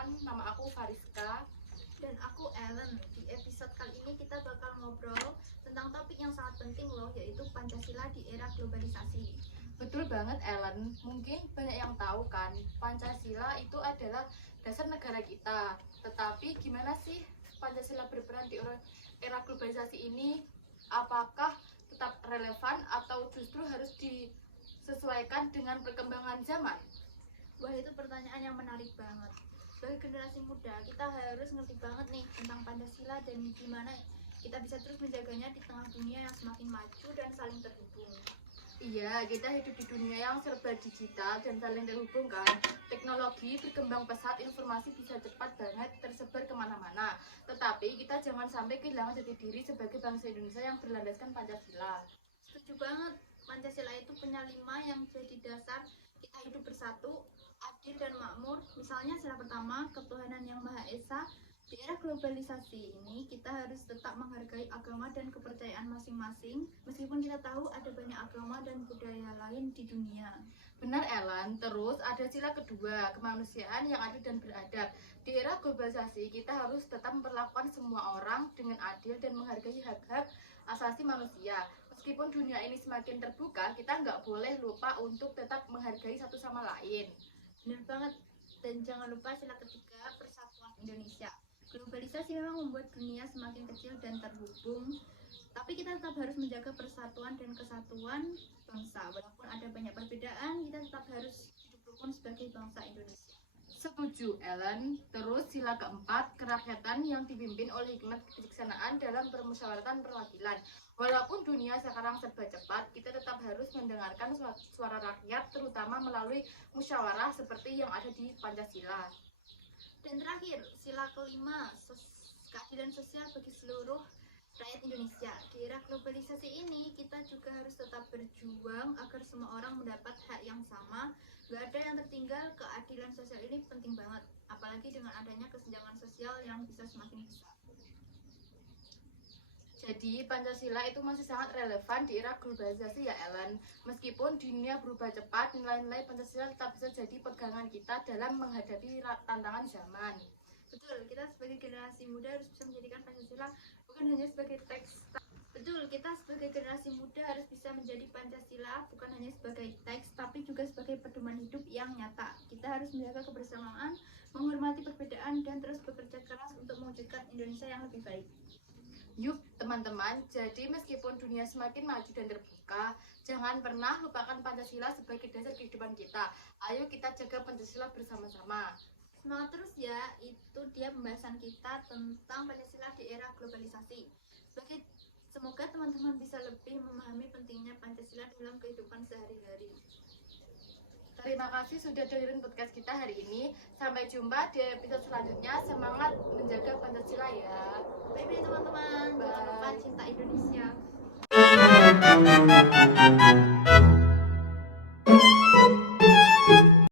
Perkenalkan, nama aku Fariska. Dan aku Ellen. Di episode kali ini kita bakal ngobrol tentang topik yang sangat penting loh, yaitu Pancasila di era globalisasi. Betul banget Ellen, mungkin banyak yang tahu kan, Pancasila itu adalah dasar negara kita. Tetapi gimana sih Pancasila berperan di era globalisasi ini? Apakah tetap relevan atau justru harus disesuaikan dengan perkembangan zaman? Wah, itu pertanyaan yang menarik banget. Sebagai generasi muda, kita harus ngerti banget nih tentang Pancasila dan gimana kita bisa terus menjaganya di tengah dunia yang semakin maju dan saling terhubung. Iya, kita hidup di dunia yang serba digital dan saling terhubung kan. Teknologi berkembang pesat, informasi bisa cepat banget tersebar kemana-mana. Tetapi kita jangan sampai kehilangan jati diri sebagai bangsa Indonesia yang berlandaskan Pancasila. Setuju banget, Pancasila itu punya 5 yang jadi dasar kita hidup bersatu, adil dan makmur. Misalnya sila pertama, ketuhanan yang Maha Esa. Di era globalisasi ini, kita harus tetap menghargai agama dan kepercayaan masing-masing, meskipun kita tahu ada banyak agama dan budaya lain di dunia. Benar Ellen, terus ada sila kedua, kemanusiaan yang adil dan beradab. Di era globalisasi, kita harus tetap memperlakukan semua orang dengan adil dan menghargai hak-hak asasi manusia. Meskipun dunia ini semakin terbuka, kita nggak boleh lupa untuk tetap menghargai satu sama lain. Benar banget, dan jangan lupa sila ketiga, persatuan Indonesia. Globalisasi memang membuat dunia semakin kecil dan terhubung, tapi kita tetap harus menjaga persatuan dan kesatuan bangsa. Walaupun ada banyak perbedaan, kita tetap harus hidup rukun sebagai bangsa Indonesia. Setuju Ellen. Terus sila keempat, kerakyatan yang dipimpin oleh hikmat kebijaksanaan dalam permusyawaratan perwakilan. Walaupun dunia sekarang serba cepat, kita tetap harus mendengarkan suara rakyat, terutama melalui musyawarah seperti yang ada di Pancasila. Dan terakhir, sila kelima, keadilan sosial bagi seluruh rakyat Indonesia. Di era globalisasi ini, kita juga harus tetap berjuang agar semua orang mendapat hak yang sama. Gak ada yang tertinggal. Keadilan sosial ini penting banget, apalagi dengan adanya kesenjangan sosial yang bisa semakin besar. Jadi Pancasila itu masih sangat relevan di era globalisasi ya Ellen. Meskipun dunia berubah cepat, nilai-nilai Pancasila tetap bisa jadi pegangan kita dalam menghadapi tantangan zaman. Betul, kita sebagai generasi muda harus bisa menjadikan Pancasila bukan hanya sebagai teks. Betul, kita sebagai generasi muda harus bisa menjadi Pancasila bukan hanya sebagai teks, tapi juga sebagai pedoman hidup yang nyata. Kita harus menjaga kebersamaan, menghormati perbedaan, dan terus bekerja keras untuk mewujudkan Indonesia yang lebih baik. Yuk teman-teman, jadi meskipun dunia semakin maju dan terbuka, jangan pernah lupakan Pancasila sebagai dasar kehidupan kita. Ayo kita jaga Pancasila bersama-sama. Semangat terus ya, itu dia pembahasan kita tentang Pancasila di era globalisasi. Semoga teman-teman bisa lebih memahami pentingnya Pancasila dalam kehidupan sehari-hari. Terima kasih sudah dengerin podcast kita hari ini. Sampai jumpa di episode selanjutnya. Semangat menjaga Pancasila ya. Bye-bye teman-teman, jangan lupa cinta Indonesia.